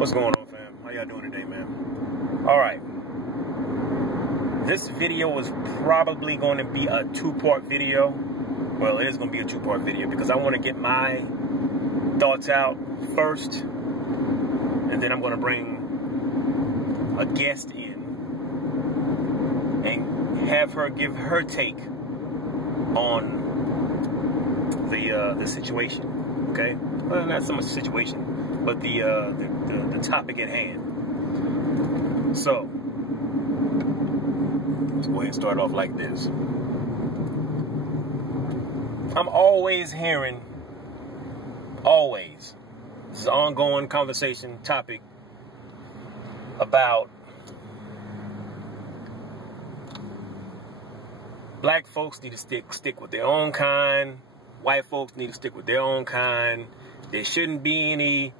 What's going on, fam? How y'all doing today, man? Alright. This video is probably going to be a two-part video. Well, it is going to be a two-part video because I want to get my thoughts out first. And then I'm going to bring a guest in and have her give her take on the situation. Okay? Well, not so much situation, but the topic at hand. So, let's go ahead and start off like this. I'm always hearing, this is an ongoing conversation topic about black folks need to stick with their own kind. White folks need to stick with their own kind. There shouldn't be any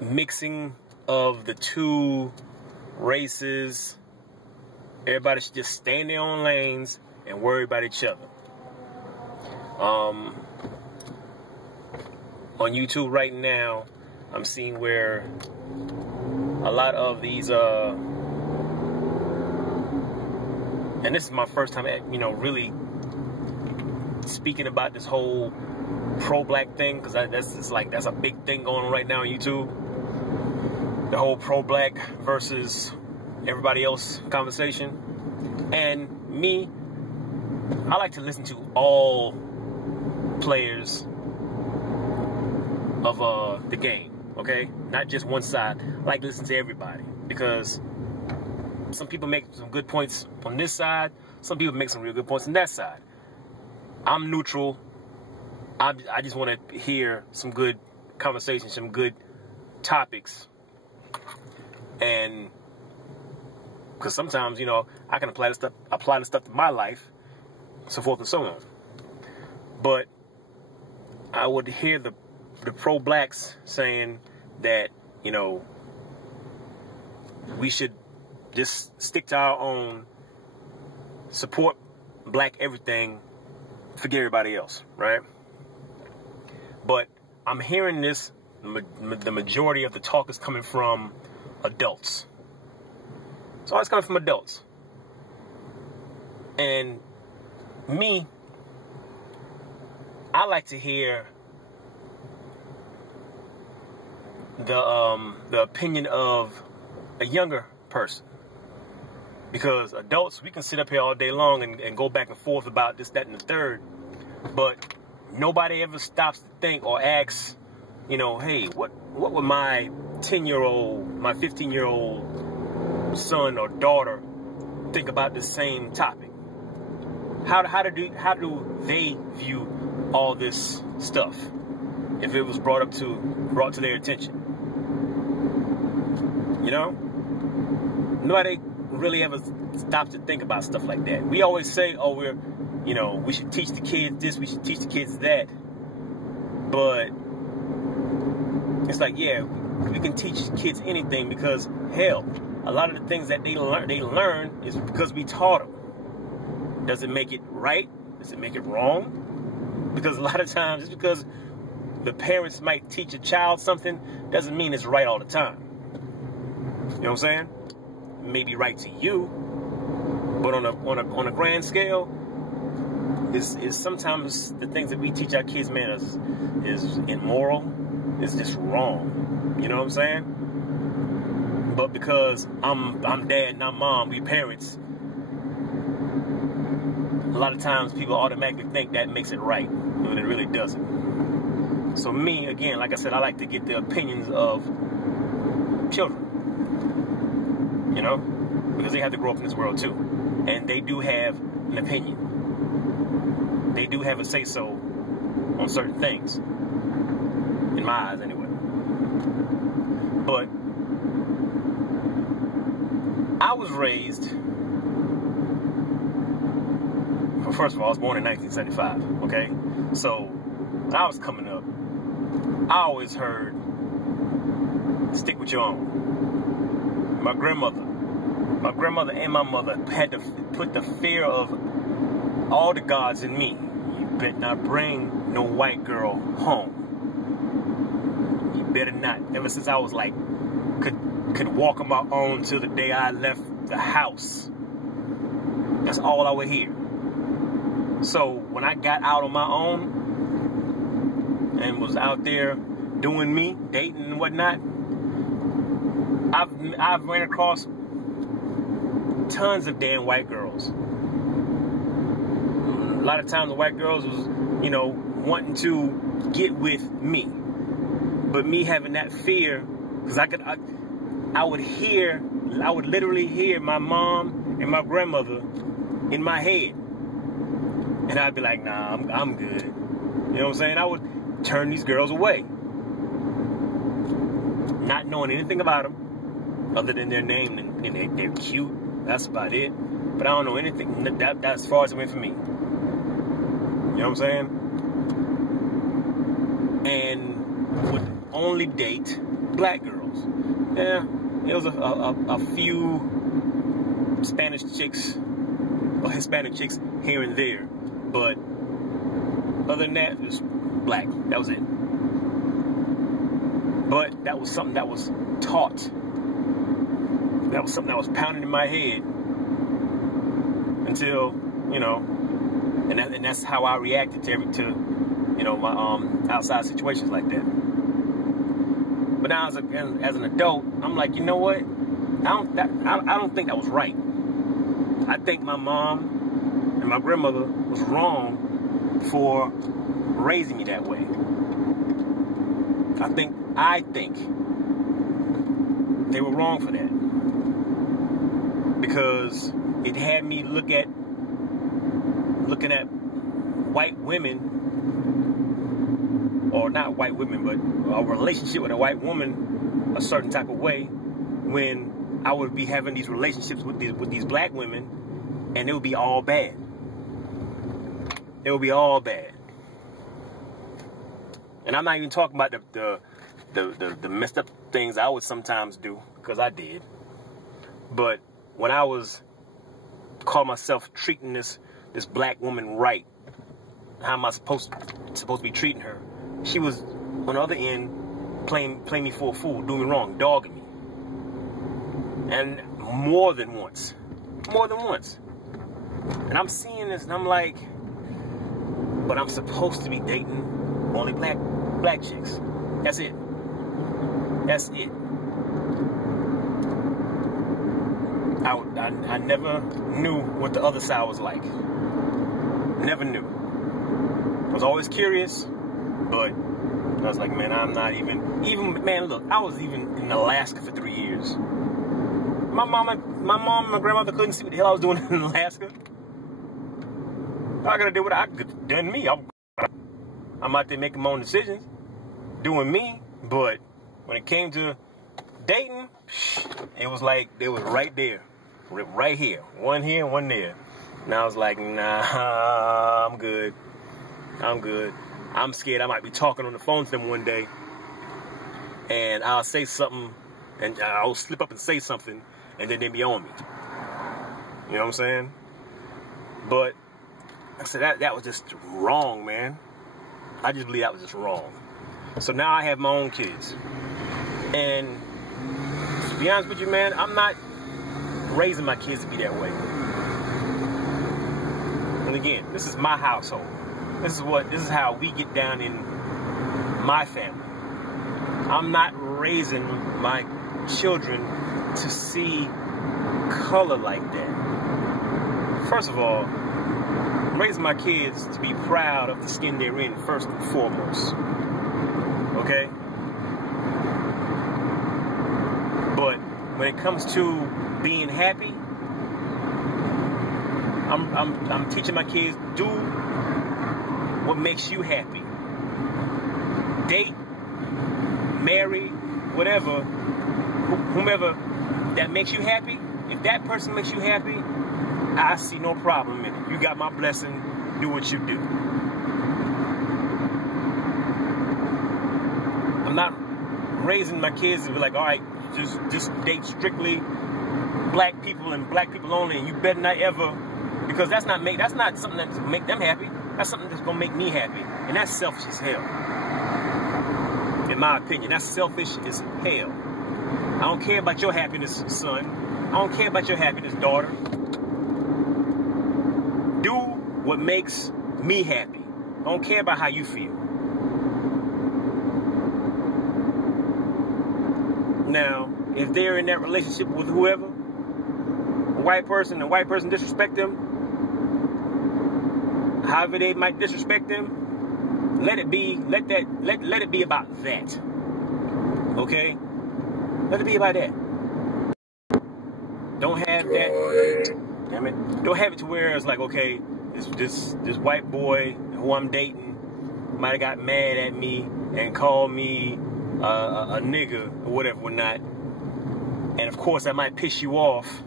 mixing of the two races. Everybody should just stay in their own lanes and worry about each other. On YouTube right now, I'm seeing where a lot of these, and this is my first time, really speaking about this whole pro-black thing, because that's a big thing going on right now on YouTube. The whole pro-black versus everybody else conversation. And me, I like to listen to all players of the game, okay? Not just one side. I like to listen to everybody because some people make some good points on this side, some people make some real good points on that side. I'm neutral. I just want to hear some good conversation, some good topics. And because sometimes, I can apply the stuff to my life, so forth and so on. But I would hear the pro-blacks saying that, we should just stick to our own, support black everything, forget everybody else, right? But I'm hearing this, the majority of the talk is coming from adults. It's always coming from adults. And me, I like to hear the opinion of a younger person. Because adults, we can sit up here all day long and go back and forth about this, that, and the third. But nobody ever stops to think or asks, hey, what would my 10-year-old, my 15-year-old son or daughter think about the same topic? How do they view all this stuff if it was brought to their attention? Nobody really ever stops to think about stuff like that. We always say, oh, we should teach the kids this, we should teach the kids that. But it's like, yeah, we can teach kids anything because, hell, a lot of the things that they learn is because we taught them. Does it make it right? Does it make it wrong? Because a lot of times, just because the parents might teach a child something doesn't mean it's right all the time. You know what I'm saying? It may be right to you, but on a grand scale, is sometimes the things that we teach our kids, man, is immoral. It's just wrong. You know what I'm saying? But because I'm dad and I'm mom, we parents, a lot of times people automatically think that makes it right when it really doesn't. So me, again, like I said, I like to get the opinions of children, because they have to grow up in this world too. And they do have an opinion. They do have a say-so on certain things. In my eyes, anyway. But I was raised, first of all, I was born in 1975, okay? So, when I was coming up, I always heard, stick with your own. My grandmother and my mother had to put the fear of all the gods in me. You better not bring no white girl home. You better not. Ever since I was like, could walk on my own till the day I left the house. That's all I would hear. So when I got out on my own and was out there doing me, dating and whatnot, I've ran across tons of damn white girls. A lot of times the white girls was, you know, wanting to get with me. But me having that fear, because I would literally hear my mom and my grandmother in my head. And I'd be like, nah, I'm good. You know what I'm saying? I would turn these girls away. Not knowing anything about them, other than their name and they're cute. That's about it. But I don't know anything. That's as far as it went for me. You know what I'm saying? And would only date black girls. Yeah, it was a few Spanish chicks or Hispanic chicks here and there. But other than that, it was black. That was it. But that was something that was taught. That was something that was pounding in my head until, you know, and that's how I reacted to you know, my outside situations like that. But now as an adult, I'm like, you know what? I don't think that was right. I think my mom and my grandmother was wrong for raising me that way. I think they were wrong for that. Because it had me looking at white women, or not white women, but a relationship with a white woman a certain type of way, when I would be having these relationships with these black women, and it would be all bad. It would be all bad. And I'm not even talking about the messed up things I would sometimes do, because I did. But when I was call myself treating this black woman right, how am I supposed to be treating her? She was on the other end playing me for a fool, doing me wrong, dogging me. And more than once. And I'm seeing this and I'm like, but I'm supposed to be dating only black chicks. That's it. That's it. I never knew what the other side was like. Never knew. I was always curious, but I was like, man, I'm not even, man, look, I was even in Alaska for 3 years. My mom and my grandmother couldn't see what the hell I was doing in Alaska. I gotta do what I could done me. I'm out there making my own decisions, doing me, but when it came to dating, it was like they was right there, right here, one here, one there. And I was like, nah, I'm good. I'm scared I might be talking on the phone to them one day, and I'll say something, and I'll slip up and say something, and then they be on me. You know what I'm saying? But I said that was just wrong, man. I just believe that was just wrong. So now I have my own kids, and to be honest with you, man, I'm not raising my kids to be that way. And again, this is my household. This is how we get down in my family. I'm not raising my children to see color like that. First of all, I'm raising my kids to be proud of the skin they're in, first and foremost. Okay? But when it comes to being happy, I'm teaching my kids, do what makes you happy. Date, marry, whatever, whomever that makes you happy. If that person makes you happy, I see no problem in it. You got my blessing. Do what you do. I'm not raising my kids to be like, all right, just date strictly black people and black people only, and you better not ever, because that's not something that's make them happy. That's something that's gonna make me happy, and that's selfish as hell. in my opinion. That's selfish as hell. I don't care about your happiness, son. I don't care about your happiness, daughter. Do what makes me happy. I don't care about how you feel. Now, if they're in that relationship with whoever, a white person, and a white person disrespect them, however they might disrespect them, let it be. Let it be about that. Okay? Let it be about that. Don't have that. Damn it. Don't have it to where it's like, okay, this white boy who I'm dating might have got mad at me and called me a nigger or whatever, not. And of course, that might piss you off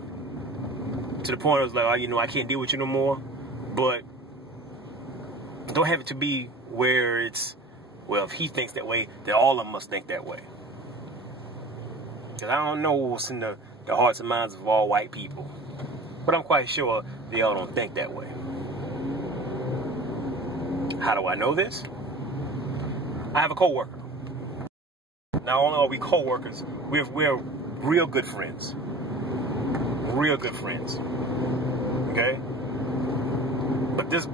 to the point of like, oh, you know, I can't deal with you no more. But don't have it to be where it's, well, if he thinks that way, then all of them must think that way. Because I don't know what's in the hearts and minds of all white people. But I'm quite sure they all don't think that way. How do I know this? I have a coworker. Not only are we co-workers, we're real good friends. Real good friends. Okay? But this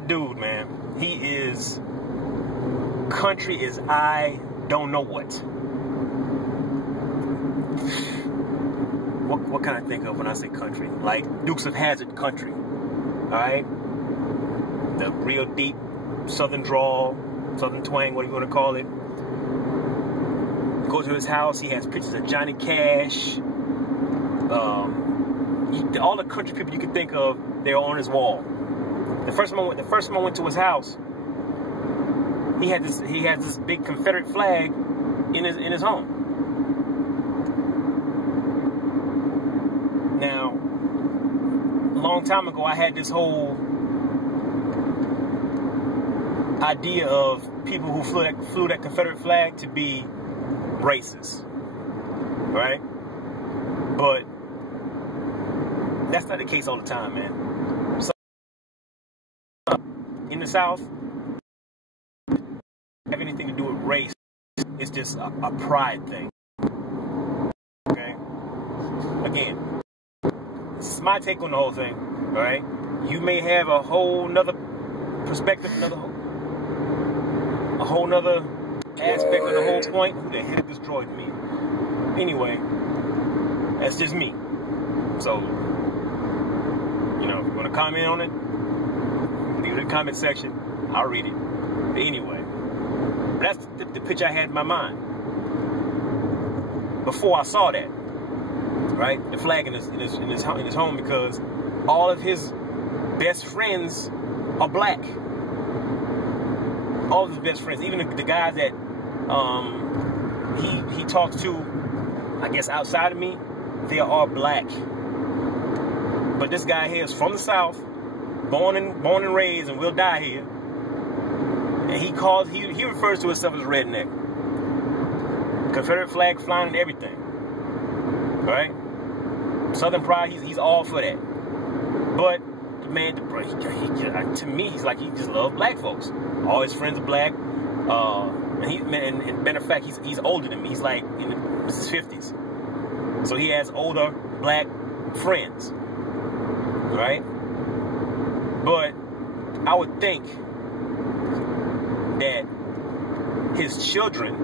dude, man, he is country as I don't know what. What can I think of when I say country? Like Dukes of Hazzard country. Alright? The real deep southern drawl, southern twang, what do you want to call it? Go to his house, he has pictures of Johnny Cash. All the country people you could think of, they're on his wall. The first time I went to his house, he had this big Confederate flag in his home. Now, a long time ago, I had this whole idea of people who flew that Confederate flag to be racist, right? But that's not the case all the time, man. So, in the South, have anything to do with race? It's just a pride thing. Okay. Again, this is my take on the whole thing. All right. You may have a whole nother perspective, a whole nother aspect of the whole point. Who the heck destroyed me? Anyway, that's just me. So, you know, if you want to comment on it, leave it in the comment section. I'll read it. But anyway, that's the picture I had in my mind before I saw that. Right, the flag in his home, because all of his best friends are black. All of his best friends, even the guys that he talks to, I guess outside of me, they are all black. But this guy here is from the South, born and raised, and will die here. And he refers to himself as redneck. Confederate flag flying and everything. Right? Southern pride, he's all for that. But the man, to me, he's like, he just loves black folks. All his friends are black. And matter of fact, he's older than me. He's like in his 50s. So he has older black friends. Right? But I would think that his children,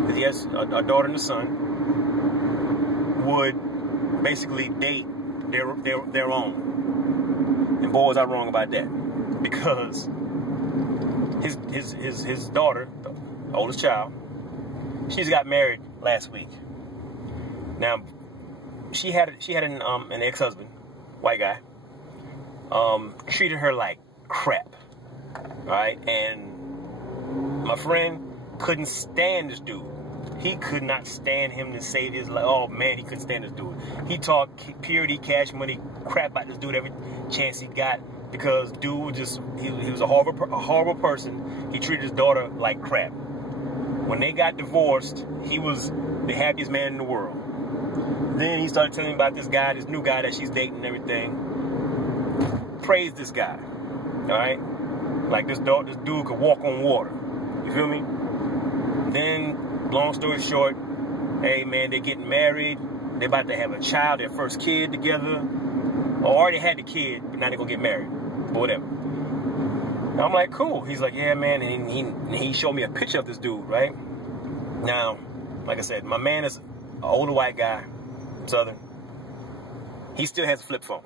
because he has a daughter and a son, would basically date their own. And boy, was I wrong about that. Because his daughter, the oldest child, she just got married last week. Now, she had an ex-husband, white guy, treated her like crap. Right? And my friend couldn't stand this dude. He could not stand him to save his life. Oh man, he couldn't stand this dude. He talked purity, cash money, crap about this dude every chance he got, because dude he was a horrible person. He treated his daughter like crap. When they got divorced, he was the happiest man in the world. Then he started telling me about this new guy that she's dating and everything. Praise this guy, all right? Like this dude could walk on water. You feel me? Then long story short, hey man, they're getting married. They're about to have a child, their first kid together. Or already had the kid, but now they're going to get married. Or whatever. And I'm like, cool. He's like, yeah, man. And he showed me a picture of this dude, right? Now, like I said, my man is an older white guy, Southern. He still has a flip phone,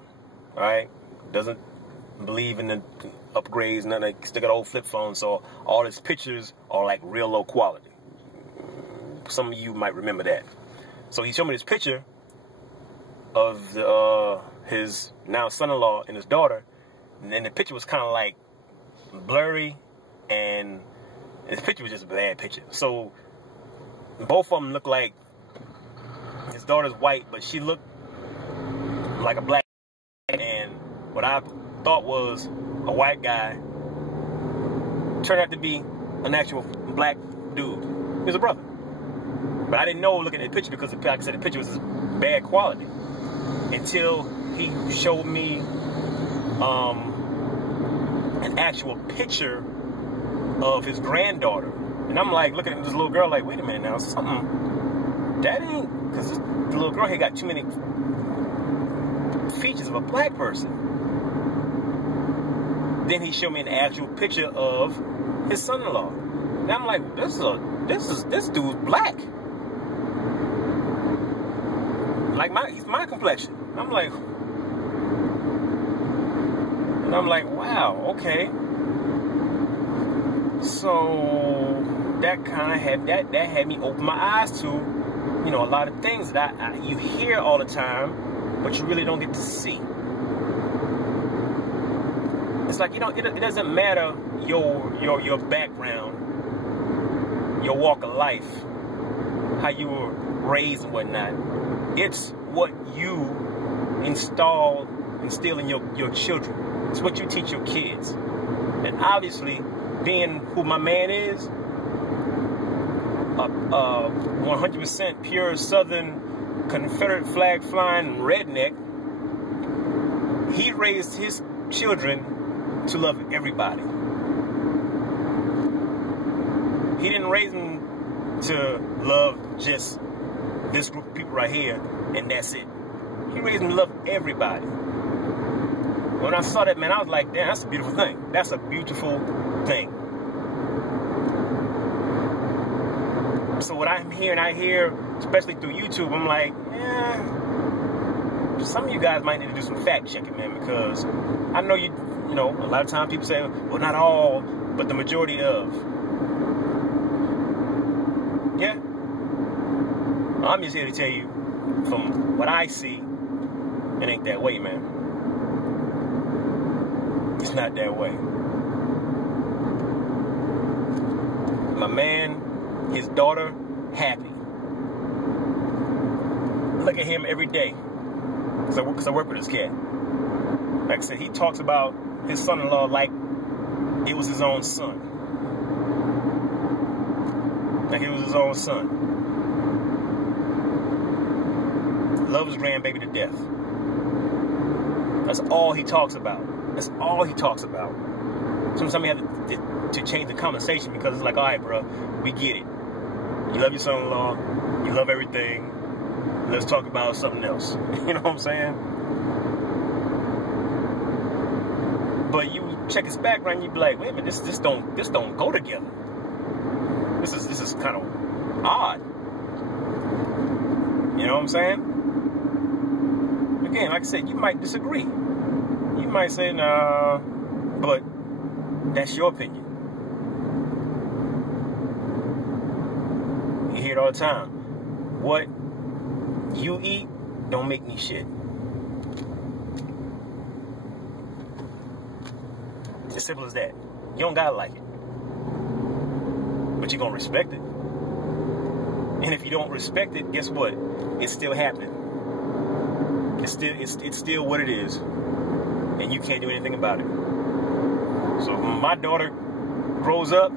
all right? Doesn't believe in the upgrades, none. Like, still got an old flip phone, so all his pictures are like real low quality. Some of you might remember that. So he showed me this picture of his now son-in-law and his daughter, and then the picture was kind of like blurry, and this picture was just a bad picture. So both of them look like, his daughter's white, but she looked like a black, and what I thought was a white guy turned out to be an actual black dude. He was a brother. But I didn't know looking at the picture because, like I said, the picture was bad quality until he showed me an actual picture of his granddaughter. And I'm like looking at this little girl like, wait a minute now, something, that ain't, because the little girl here got too many features of a black person. Then he showed me an actual picture of his son-in-law. And I'm like, this dude's black. Like he's my complexion. I'm like, wow, okay. So that kind of had me open my eyes to, you know, a lot of things that you hear all the time, but you really don't get to see. It's like, you know, it doesn't matter your background, your walk of life, how you were raised and whatnot. It's what you instill in your children. It's what you teach your kids. And obviously, being who my man is, 100% pure Southern Confederate flag flying redneck, he raised his children to love everybody. He didn't raise them to love just this group of people right here, and that's it. He raised them to love everybody. When I saw that, man, I was like, damn, that's a beautiful thing. That's a beautiful thing. So what I'm hearing, I hear, especially through YouTube, I'm like, yeah, some of you guys might need to do some fact checking, man, because I know you know, a lot of times people say, well, not all, but the majority of. Yeah. I'm just here to tell you, from what I see, it ain't that way, man. It's not that way. My man, his daughter, happy. Look at him every day. Because I work with this cat. Like I said, he talks about his son-in-law like it was his own son. Like it was his own son. Loves his grandbaby to death. That's all he talks about. That's all he talks about. Sometimes we have to change the conversation because it's like, all right, bro, we get it. You love your son-in-law. You love everything. Let's talk about something else. You know what I'm saying? But you check his background, you be like, wait a minute, this don't go together. This is kind of odd. You know what I'm saying? Again, like I said, you might disagree. You might say, nah, but that's your opinion. You hear it all the time. What you eat don't make me shit. As simple as that. You don't gotta like it, but you're gonna respect it. And if you don't respect it, guess what? It's still happening. It's still what it is, and you can't do anything about it. So when my daughter grows up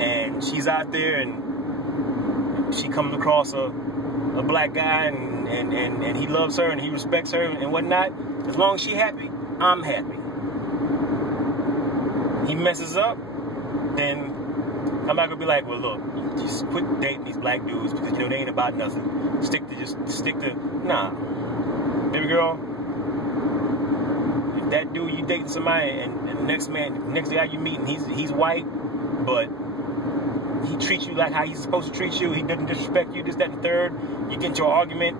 and she's out there and she comes across a black guy and he loves her and he respects her and whatnot, as long as she's happy, I'm happy. He messes up, then I'm not gonna be like, well, look, just quit dating these black dudes because, you know, they ain't about nothing. Stick to, nah. Baby girl, if that dude you dating somebody and the next guy you meet, and he's white, but he treats you like how he's supposed to treat you, he doesn't disrespect you, this, that, and the third, you get into an argument,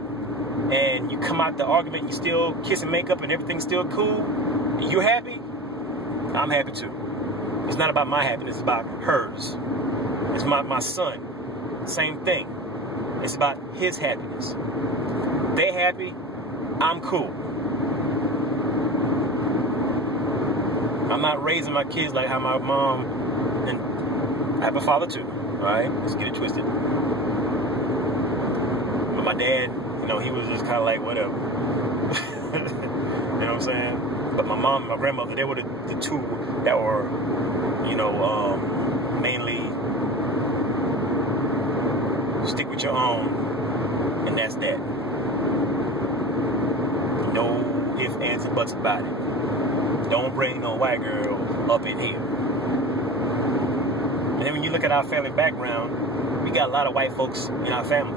and you come out the argument, you still kiss and make up, and everything's still cool, and you're happy, I'm happy too. It's not about my happiness, it's about hers. It's my son, same thing. It's about his happiness. They happy, I'm cool. I'm not raising my kids like how my mom, and I have a father too, all right? Let's get it twisted. But my dad, you know, he was just kind of like, whatever. You know what I'm saying? But my mom and my grandmother, they were the two that were, you know, mainly stick with your own, and that's that. No ifs, ands, and buts about it. Don't bring no white girl up in here. And then when you look at our family background, we got a lot of white folks in our family.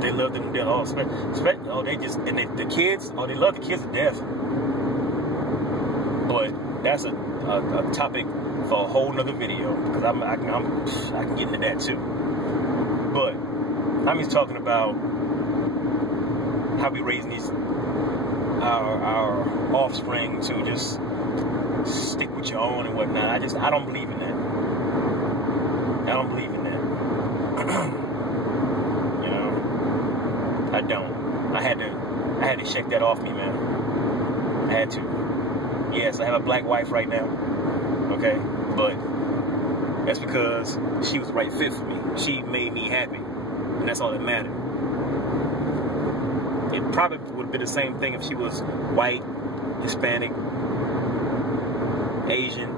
They love them to death. Oh, they just, and the kids, oh, they love the kids to death. But that's a topic for a whole nother video, because I can get into that too. But I'm just talking about how we raising our offspring to just stick with your own and whatnot. I don't believe in that. I don't believe in that. You know, I don't. I had to shake that off me, man. I had to. Yes, I have a black wife right now. Okay, but that's because she was the right fit for me. She made me happy, and that's all that mattered. It probably would be the same thing if she was white, Hispanic, Asian.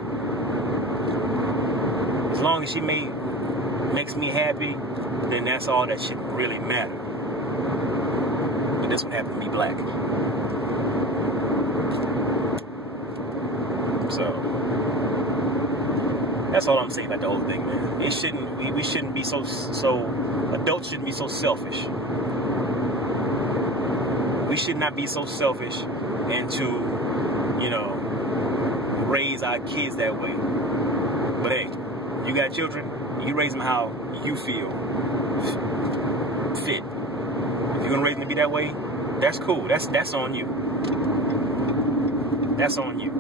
As long as she makes me happy, then that's all that should really matter. But this one happened to be black. So that's all I'm saying about the whole thing, man. It shouldn't. We shouldn't be so. Adults shouldn't be so selfish. We should not be so selfish and to, you know, raise our kids that way. But hey, you got children, you raise them how you feel fit. If you're gonna raise them to be that way, that's cool. That's on you. That's on you.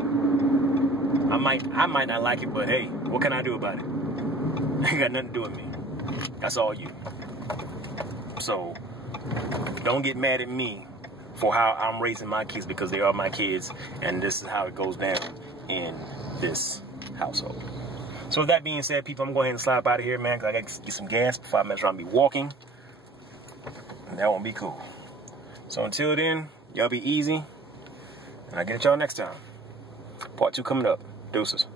I might not like it, but hey, what can I do about it? Ain't got nothing to do with me. That's all you. So don't get mad at me for how I'm raising my kids, because they are my kids, and this is how it goes down in this household. So with that being said, people, I'm going to go ahead and slide up out of here, man, because I got to get some gas before I mess around and be walking, and that won't be cool. So until then, y'all be easy, and I'll get y'all next time. Part 2 coming up. Deuces.